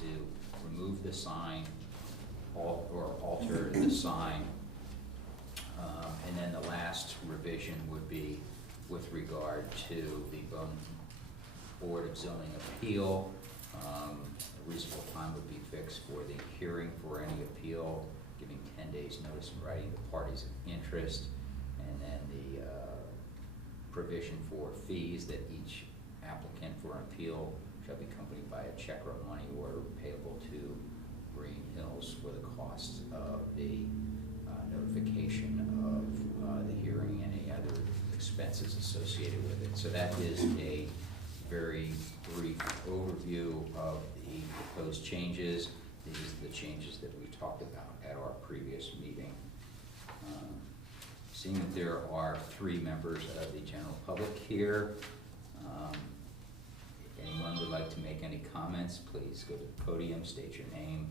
to remove the sign or alter the sign. And then the last revision would be with regard to the Board of Zoning Appeal. A reasonable time would be fixed for the hearing for any appeal, giving 10 days notice in writing to parties of interest, and then the provision for fees that each applicant for an appeal shall be accompanied by a check or money order payable to Greenhills for the cost of the notification of the hearing and any other expenses associated with it. So that is a very brief overview of the proposed changes. These are the changes that we talked about at our previous meeting. Seeing that there are 3 members of the general public here, if anyone would like to make any comments, please go to the podium, state your name,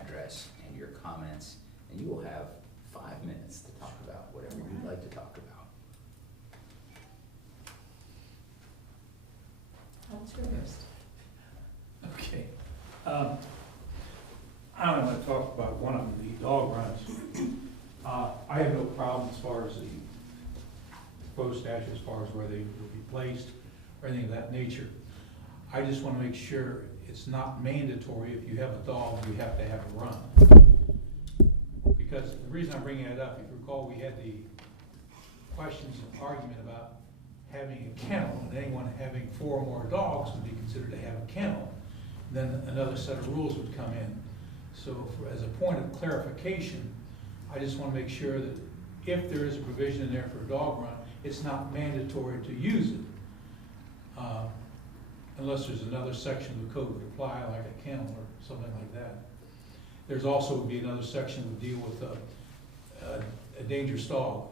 address, and your comments, and you will have 5 minutes to talk about whatever you'd like to talk about. What's yours? Okay. I want to talk about one of them, the dog runs. I have no problem as far as the proposed statute, as far as where they will be placed or anything of that nature. I just want to make sure it's not mandatory if you have a dog, you have to have a run. Because the reason I'm bringing it up, if you recall, we had the questions and argument about having a kennel, and anyone having 4 or more dogs would be considered to have a kennel. Then another set of rules would come in. So as a point of clarification, I just want to make sure that if there is a provision in there for a dog run, it's not mandatory to use it. Unless there's another section of the code would apply, like a kennel or something like that. There's also would be another section that would deal with a dangerous dog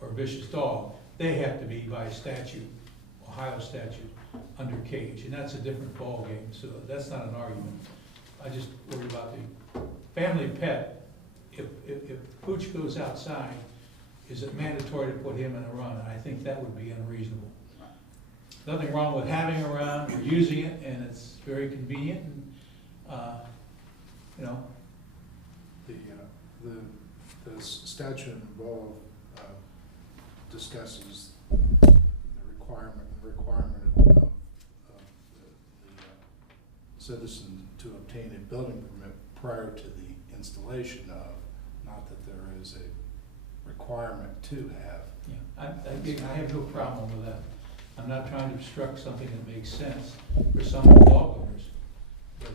or a vicious dog. They have to be by statute, Ohio statute, under cage, and that's a different ballgame, so that's not an argument. I just worry about the family pet. If Pooch goes outside, is it mandatory to put him in a run? I think that would be unreasonable. Nothing wrong with having a run or using it, and it's very convenient, and, you know. The statute involved discusses the requirement of the citizen to obtain a building permit prior to the installation of, not that there is a requirement to have. Yeah, I have no problem with that. I'm not trying to obstruct something that makes sense for some dog owners,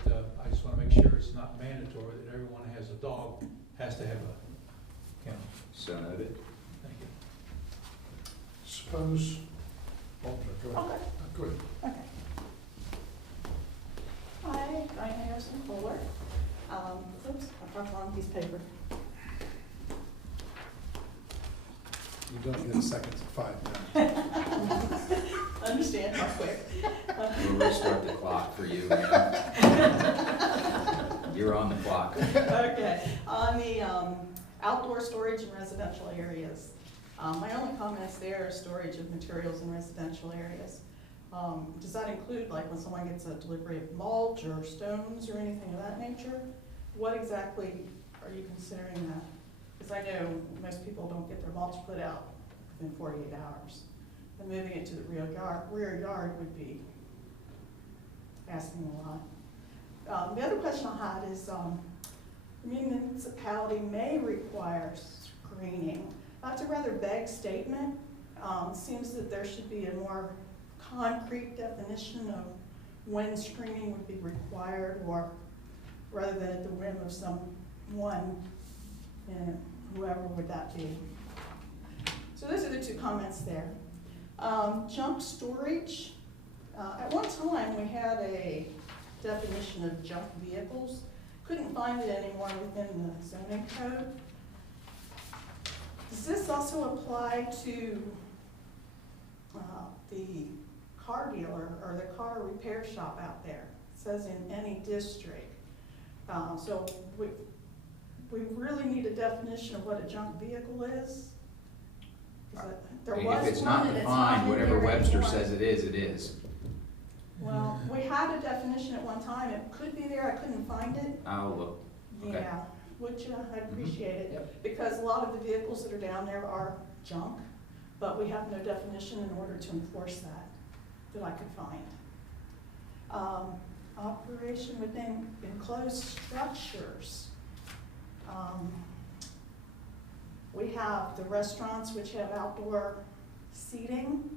but I just want to make sure it's not mandatory that everyone who has a dog has to have a kennel. So noted. Thank you. Suppose, go ahead. Go ahead. Okay. Hi, Diane Harrison Fuller. Oops, I dropped the wrong piece of paper. You don't get seconds of 5 minutes. Understand how quick. We'll restart the clock for you, man. You're on the clock. Okay, on the outdoor storage in residential areas. My only comments there are storage of materials in residential areas. Does that include, like, when someone gets a delivery of mulch or stones or anything of that nature? What exactly are you considering that? Because I know most people don't get their mulch put out within 48 hours. And moving it to the rear yard would be asking a lot. The other question I had is, the municipality may require screening. That's a rather vague statement. Seems that there should be a more concrete definition of when screening would be required, or rather than at the whim of someone, and whoever would that be. So those are the 2 comments there. Junk storage. At one time we had a definition of junk vehicles. Couldn't find it anymore within the zoning code. Does this also apply to the car dealer or the car repair shop out there? It says in any district. So we really need a definition of what a junk vehicle is. There was If it's one not and it's defined, not in whatever there Webster anymore. says it is, it is. Well, we had a definition at one time, it could be there, I couldn't find it. I'll look. Okay. Yeah, which I'd appreciate it, Yep. because a lot of the vehicles that are down there are junk, but we have no definition in order to enforce that I could find. Operation within enclosed structures. We have the restaurants which have outdoor seating.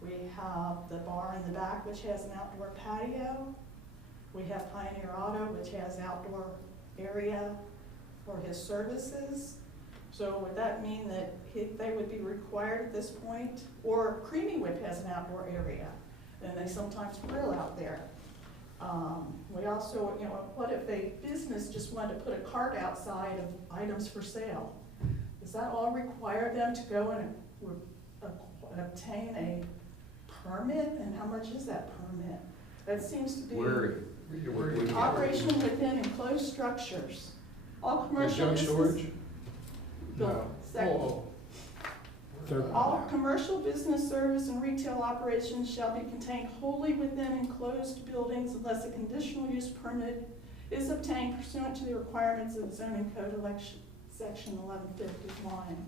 We have the bar in the back which has an outdoor patio. We have Pioneer Auto which has outdoor area for his services. So would that mean that they would be required at this point? Or Creamy Whip has an outdoor area, and they sometimes grill out there. We also, you know, what if a business just wanted to put a cart outside of items for sale? Does that all require them to go and obtain a permit? And how much is that permit? That seems to be operation within enclosed structures. All commercial Junk business. storage? Bill, No. second. Third one All down. commercial business, service, and retail operations shall be contained wholly within enclosed buildings unless a conditional use permit is obtained pursuant to the requirements of the zoning code election, section 1151.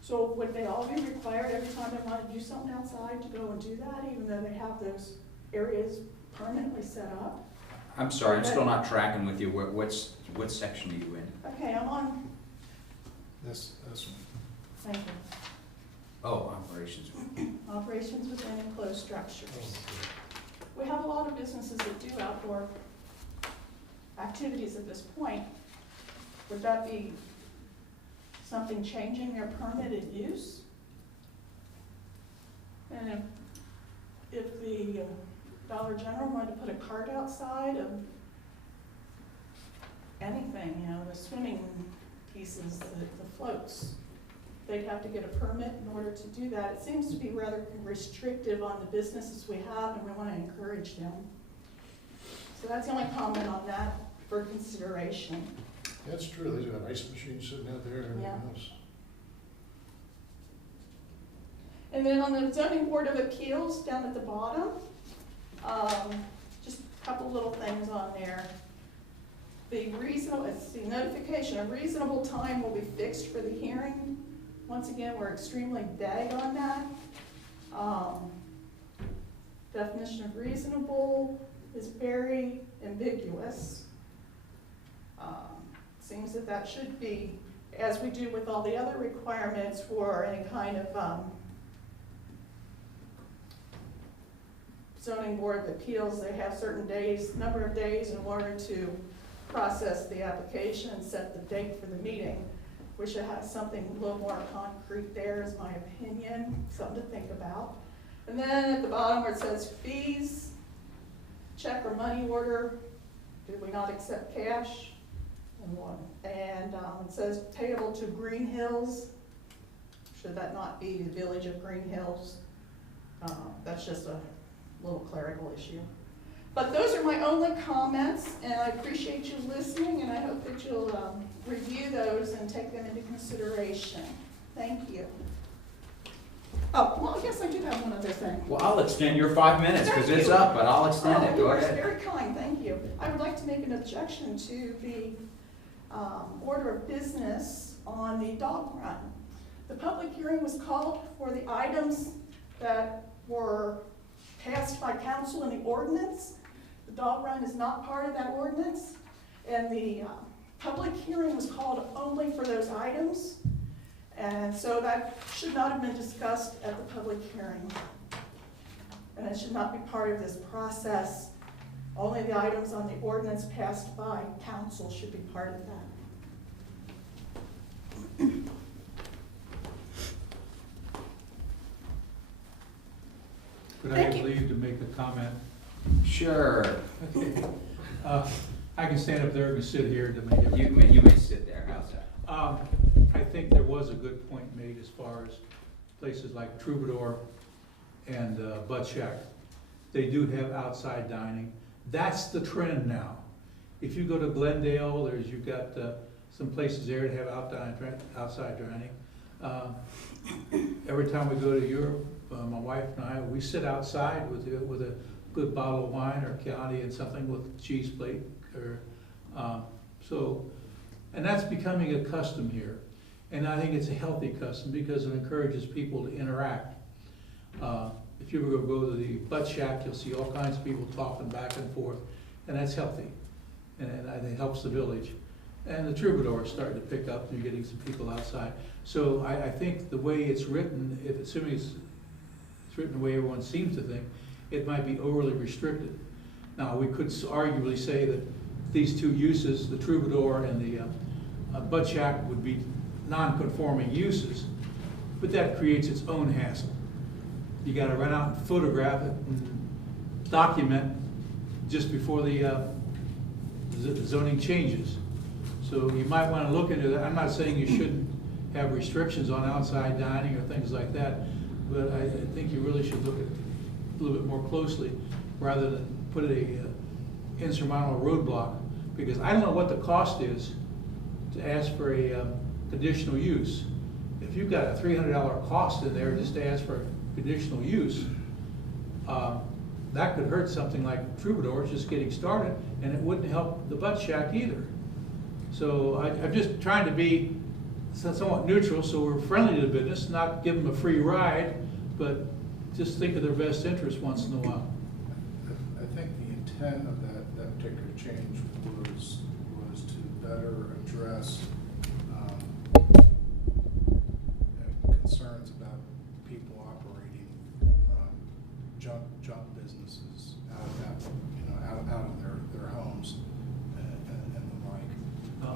So would they all be required every time they want to do something outside to go and do that, even though they have those areas permanently set up? I'm sorry, I'm still not tracking with you. What section are you in? Okay, I'm on, This one. thank you. Oh, operations. Operations within enclosed structures. We have a lot of businesses that do outdoor activities at this point. Would that be something changing their permitted use? And if the Dollar General wanted to put a cart outside of anything, you know, the swimming pieces, the floats, they'd have to get a permit in order to do that. It seems to be rather restrictive on the businesses we have, and we want to encourage them. So that's the only comment on that for consideration. That's true, they got ice machines sitting out there and everything Yeah. else. And then on the zoning board of appeals, down at the bottom, just a couple little things on there. The notification, a reasonable time will be fixed for the hearing. Once again, we're extremely vague on that. Definition of reasonable is very ambiguous. Seems that should be, as we do with all the other requirements for any kind of zoning board of appeals, they have certain days, number of days in order to process the application and set the date for the meeting. Wish it had something a little more concrete there, is my opinion, something to think about. And then at the bottom where it says fees, check or money order, do we not accept cash? And one. And it says payable to Greenhills. Should that not be the village of Greenhills? That's just a little clerical issue. But those are my only comments, and I appreciate you listening, and I hope that you'll review those and take them into consideration. Thank you. Oh, well, I guess I do have one other thing. Well, I'll extend your 5 minutes because Thank it's you. up, but I'll extend it. You Go are ahead. very kind, thank you. I would like to make an objection to the order of business on the dog run. The public hearing was called for the items that were passed by council in the ordinance. The dog run is not part of that ordinance, and the public hearing was called only for those items, and so that should not have been discussed at the public hearing, and it should not be part of this process. Only the items on the ordinance passed by council should be part of that. Could I Thank have you. leave to make a comment? Sure. I can stand up there and sit here to make it. You may sit there. How's that? I think there was a good point made as far as places like Troubadour and Butt Shack. They do have outside dining. That's the trend now. If you go to Glendale, you've got some places there that have outside dining. Every time we go to Europe, my wife and I, we sit outside with a good bottle of wine or Chianti and something with cheese plate, or, so, and that's becoming a custom here. And I think it's a healthy custom because it encourages people to interact. If you ever go to the butt shack, you'll see all kinds of people talking back and forth, and that's healthy. And I think it helps the village. And the Troubadour is starting to pick up, you're getting some people outside. So I think the way it's written, if assuming it's written the way everyone seems to think, it might be overly restricted. Now, we could arguably say that these two uses, the Troubadour and the butt shack, would be non-conforming uses, but that creates its own hassle. You gotta run out and photograph it and document just before the zoning changes. So you might wanna look into that. I'm not saying you shouldn't have restrictions on outside dining or things like that, but I think you really should look at it a little bit more closely rather than put a insurmountable roadblock, because I don't know what the cost is to ask for a conditional use. If you've got a $300 cost in there just to ask for conditional use, that could hurt something like Troubadour, it's just getting started, and it wouldn't help the butt shack either. So I'm just trying to be somewhat neutral, so we're friendly to the business, not give them a free ride, but just think of their best interest once in a while. I think the intent of that particular change was to better address concerns about people operating junk businesses out of their homes and the like.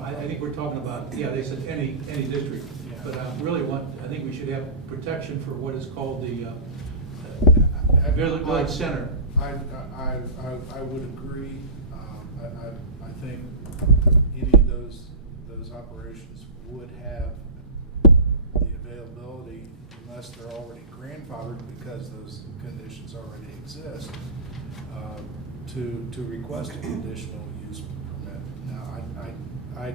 I think we're talking about, yeah, they said any district, Yeah. but I think we should have protection for what is called the village center. I would agree. I think any of those operations would have the availability, unless they're already grandfathered because those conditions already exist, to request a conditional use permit. Now, I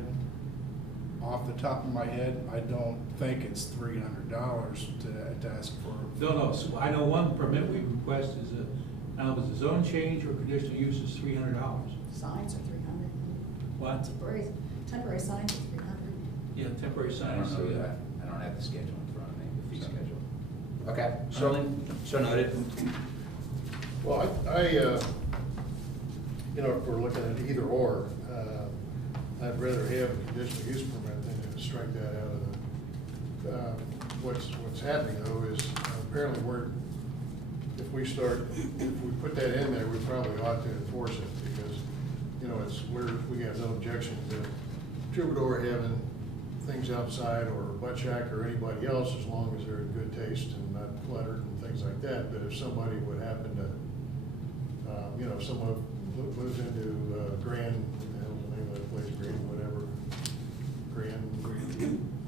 off the top of my head, I don't think it's $300 to ask for. No, so I know one permit we request is I don't know if it's a zone change or conditional use is $300. Signs are 300. What? Temporary signs are 300. Yeah, temporary I signs. don't know that. I don't have the schedule in front of me, the fee schedule. Okay, so noted. Well, if we're looking at either or, I'd rather have a conditional use permit than to strike that out of the, what's happening though is apparently if we put that in there, we probably ought to enforce it because, we have no objection to Troubadour having things outside or butt shack or anybody else as long as they're in good taste and not cluttered and things like that. But if somebody would happen to, if someone moves into Grand, what the hell's the name of that place,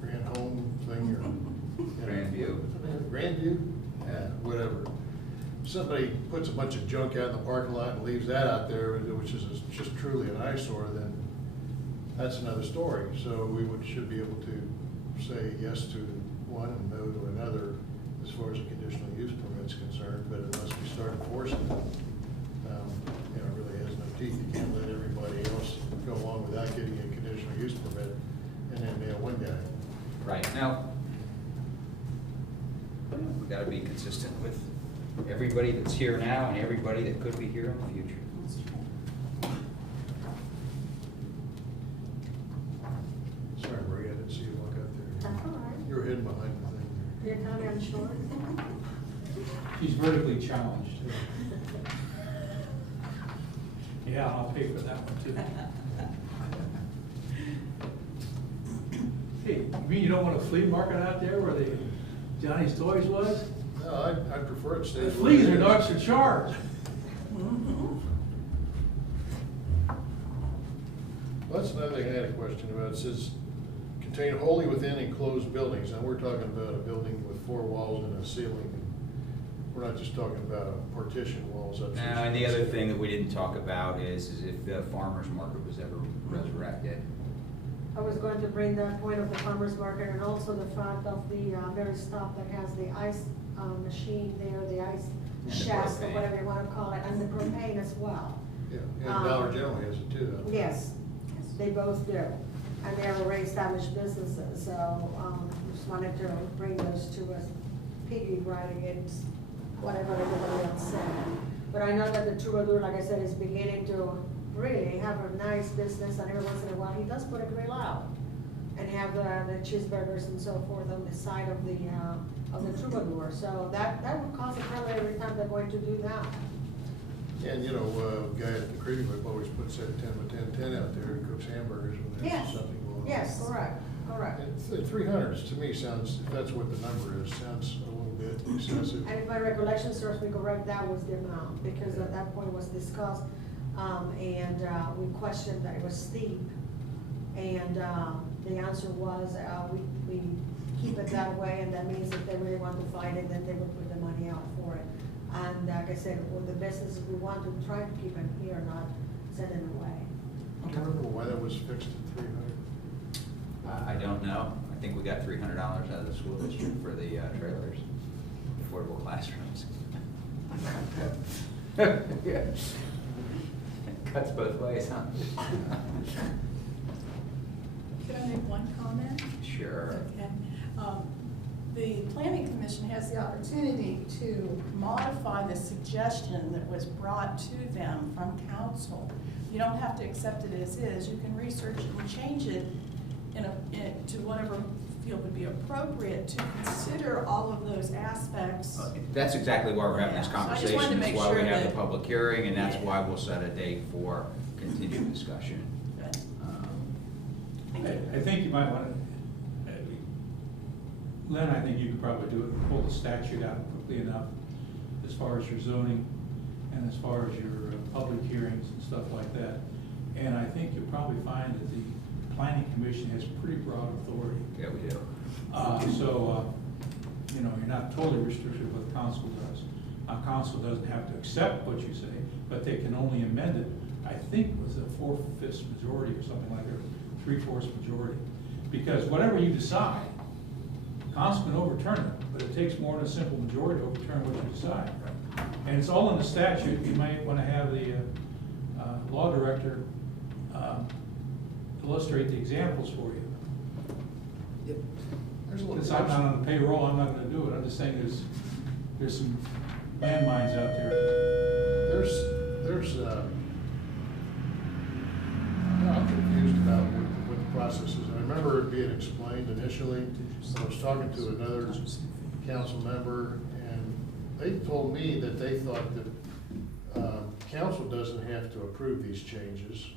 Grand Home thing or Grandview, whatever. Somebody puts a bunch of junk out in the parking lot and leaves that out there, which is just truly an eyesore, then that's another story. So we should be able to say yes to one and no to another as far as a conditional use permit is concerned, but unless we start enforcing it, it really has no teeth. You can't let everybody else go along without getting a conditional use permit and then nail one guy. Right, now, we gotta be consistent with everybody that's here now and everybody that could be here in the future. That's true. Sorry, Marie, I didn't see you walk out there. That's all right. You were hidden behind the thing there. You're kind of unsure. She's vertically challenged. Yeah, I'll pay for that one too. Hey, you mean you don't want a flea market out there where the Johnny's Toys was? No, I prefer it stays. The fleas are no extra charge. Well, that's another thing I had a question about. It says, contain wholly within enclosed buildings. Now, we're talking about a building with 4 walls and a ceiling. We're not just talking about partition walls up. Now, and the other thing that we didn't talk about is if the farmer's market was ever resurrected. I was going to bring that point of the farmer's market and also the fact of the very stop that has the ice machine there, the ice the shafts or propane. whatever you wanna call it, and the propane as well. Yeah, and Dollar General has it too, though. Yes, they both do. And they are already established businesses, so, just wanted to bring those to us, piggy riding it, whatever everybody else said. But I know that the Troubadour, like I said, is beginning to really have a nice business, and every once in a while, he does put a grill out. And have the cheeseburgers and so forth on the side of the Troubadour, so that would cost a pellet every time they're going to do that. And, you know, guy at the Creek Whip always puts that 10 out there and cooks hamburgers when there's Yes, something going on. yes, correct. And 300 to me sounds, if that's what the number is, sounds a little bit excessive. And if my recollection serves me correct, that was the amount, because at that point was discussed, and we questioned that it was steep. And the answer was, we keep it that way, and that means if they really want to fight it, then they would put the money out for it. And like I said, with the businesses, we want to try to keep them here, not send them away. Do you remember why that was fixed at 300? I don't know. I think we got $300 out of the school district for the trailers, affordable classrooms. Yeah. Cuts both ways, huh? Can I make one comment? Sure. Okay. The planning commission has the opportunity to modify the suggestion that was brought to them from council. You don't have to accept it as is. You can research it and change it to whatever you feel would be appropriate to consider all of those aspects. That's exactly why we're having this Yeah, so I just wanted conversation, to that's make why we sure have the that- public hearing, and that's Yeah. why we'll set a date for continued discussion. Good. Um, Thank you. I think you might want to, Len, I think you could probably do it, pull the statute out quickly enough as far as your zoning and as far as your public hearings and stuff like that. And I think you'll probably find that the planning commission has pretty broad authority. Yeah, we do. You know, you're not totally restricted with what council does. Council doesn't have to accept what you say, but they can only amend it, I think was a 4/5 majority or something like that, 3/4 majority. Because whatever you decide, council can overturn it, but it takes more than a simple majority to overturn what you decide. And it's all in the statute. You might want to have the law director illustrate the examples for you. There's a little. Since I'm not on the payroll, I'm not gonna do it. I'm just saying there's some landmines out there. I'm confused about what the process is. I remember it being explained initially. I was talking to another council member, and they told me that they thought that council doesn't have to approve these changes,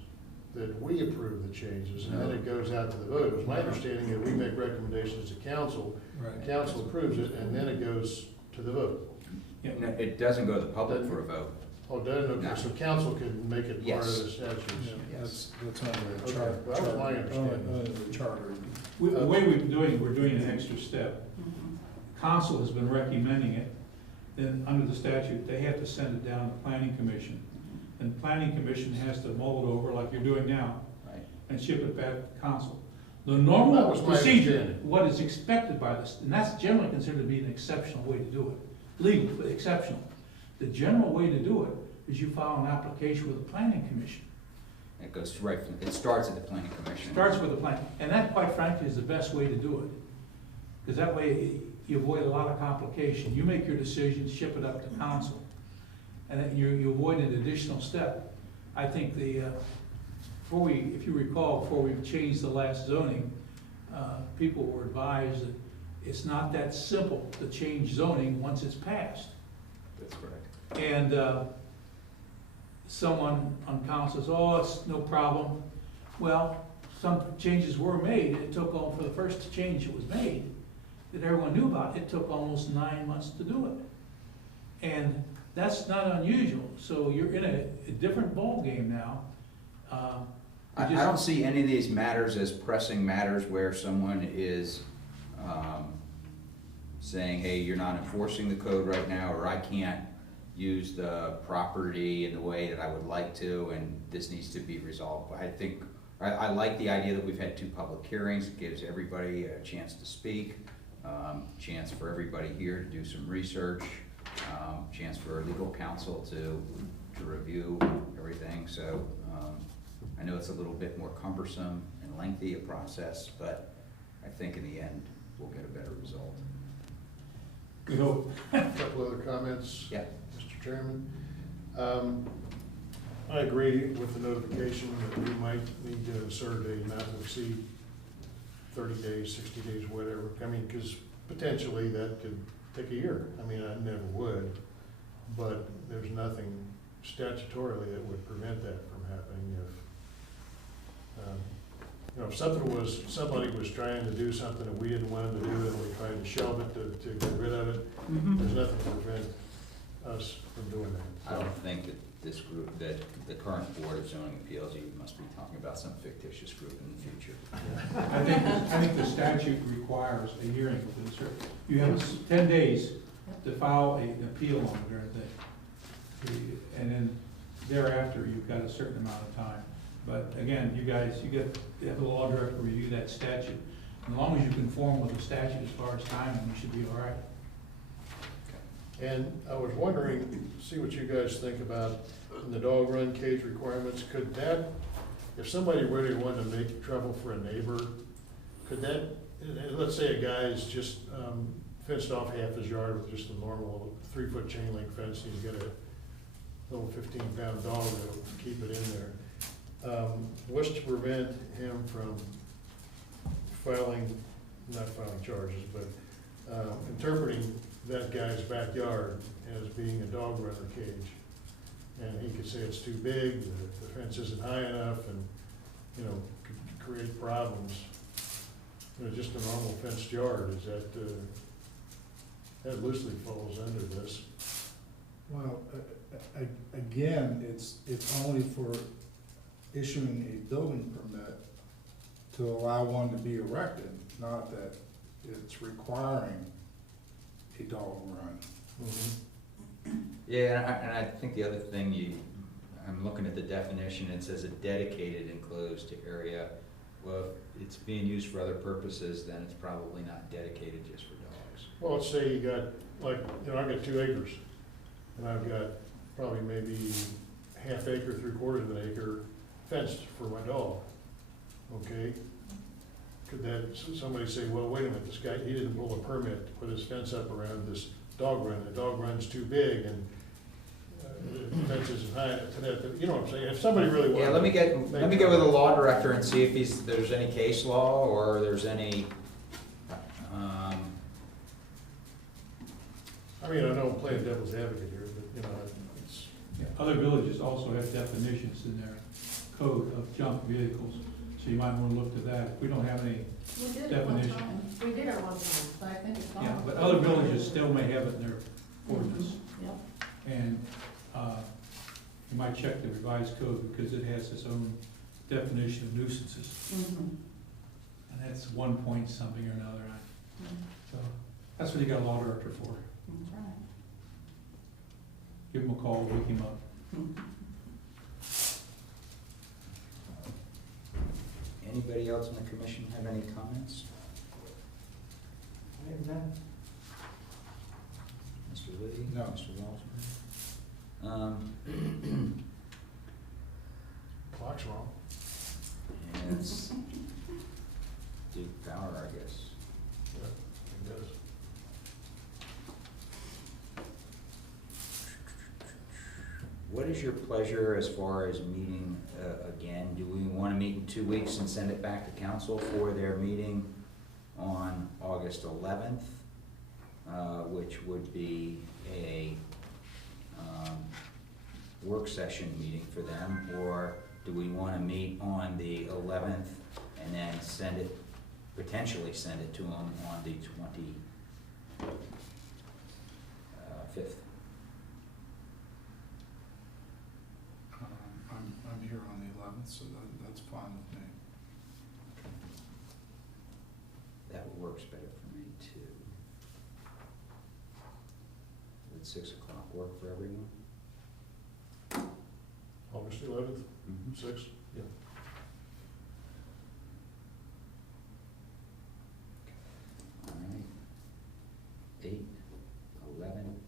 that we approve the changes, and then it goes out to the vote. It was my understanding that we make recommendations to council, Right. council approves it, and then it goes to the vote. No, it doesn't go to the public for a vote. Oh, doesn't, No. okay, so council can make it part of Yes. the statutes. That's under the Okay, charter. well, that was my understanding. Under the charter. The way we're doing an extra step. Mhm. Council has been recommending it, then under the statute, they have to send it down to planning commission. And planning commission has to mull it over like you're doing now Right. and ship it back to council. The That normal was my procedure, understanding. what is expected by this, and that's generally considered to be an exceptional way to do it. Legal, but exceptional. The general way to do it is you file an application with the planning commission. It goes right, it starts at the planning commission. Starts with the plan, and that quite frankly is the best way to do it. Because that way you avoid a lot of complication. You make your decision, ship it up to council. And then you avoid an additional step. I think if you recall, before we changed the last zoning, people were advised that it's not that simple to change zoning once it's passed. That's correct. And someone on council says, oh, it's no problem. Well, some changes were made. It took, for the first change that was made, that everyone knew about, it took almost 9 months to do it. And that's not unusual. So you're in a different ballgame now. I don't see any of these matters as pressing matters where someone is saying, hey, you're not enforcing the code right now, or I can't use the property in the way that I would like to, and this needs to be resolved. I think, I like the idea that we've had 2 public hearings. It gives everybody a chance to speak, chance for everybody here to do some research, chance for legal counsel to review everything, so, I know it's a little bit more cumbersome and lengthy a process, but I think in the end, we'll get a better result. We hope. A couple other comments. Yeah. Mr. Chairman. I agree with the notification that we might need to insert a not to exceed 30 days, 60 days, whatever. I mean, because potentially that could take a year. I mean, I never would, but there's nothing statutorily that would prevent that from happening if, you know, if somebody was trying to do something that we didn't want them to do and we tried to shelve it to get rid of it, there's nothing to prevent us from doing that. I don't think that this group, that the current Board of Zoning Appeals, you must be talking about some fictitious group in the future. I think the statute requires a hearing within certain, you have 10 days to file an appeal on it or anything. And then thereafter, you've got a certain amount of time. But again, you guys, you have the law director review that statute. As long as you conform with the statute as far as timing, you should be all right. And I was wondering, see what you guys think about the dog run cage requirements. Could that, if somebody really wanted to make trouble for a neighbor, could that, and let's say a guy's just fenced off half his yard with just a normal 3-foot chain link fence, and he's got a little 15-pound dog that'll keep it in there. What's to prevent him from not filing charges, but interpreting that guy's backyard as being a dog runner cage? And he could say it's too big, the fence isn't high enough, and, you know, could create problems. You know, just a normal fenced yard, is that loosely falls under this. Well, again, it's only for issuing a building permit to allow one to be erected, not that it's requiring a dog run. Yeah, and I think the other thing I'm looking at the definition, it says a dedicated enclosed area. Well, if it's being used for other purposes, then it's probably not dedicated just for dogs. Well, let's say you got, like, you know, I've got 2 acres, and I've got probably maybe ½ acre, 3/4 of an acre fenced for my dog, okay? Could that, somebody say, well, wait a minute, this guy, he didn't pull a permit to put his fence up around this dog run, the dog run's too big, and the fence isn't high enough to that, you know what I'm saying? If somebody really wanted. Yeah, let me get with the law director and see if there's any case law or there's any, I mean, I know I'm playing devil's advocate here, but, you know, it's. Yeah, other villages also have definitions in their code of junk vehicles, so you might want to look to that. If we don't have any, We did it one Definition. time. We did it one time, but I think it's gone. yeah, but other villages still may have it in their ordinance. Yep. And you might check the revised code because it has its own definition of nuisances. Mhm. And that's 1 point something or another. Mhm. So that's what you got a law director for. That's right. Give him a call, wake him up. anybody else in the commission have any comments? I have none. Mr. Lee? No. Mr. Walter? Clock's wrong. And it's Duke Power, I guess. Yeah, it does. What is your pleasure as far as meeting again? Do we want to meet in 2 weeks and send it back to council for their meeting on August 11th, which would be a work session meeting for them? Or do we want to meet on the 11th and then send it, potentially send it to them on the 25th? I'm here on the 11th, so that's fine with me. That works better for me too. Would 6 o'clock work for everyone? August 11th, 6? Yeah. All right. 8, 11,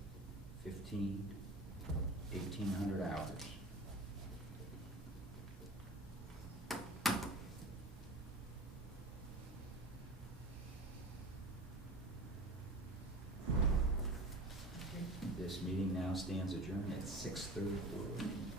This meeting now stands adjourned at 6:34.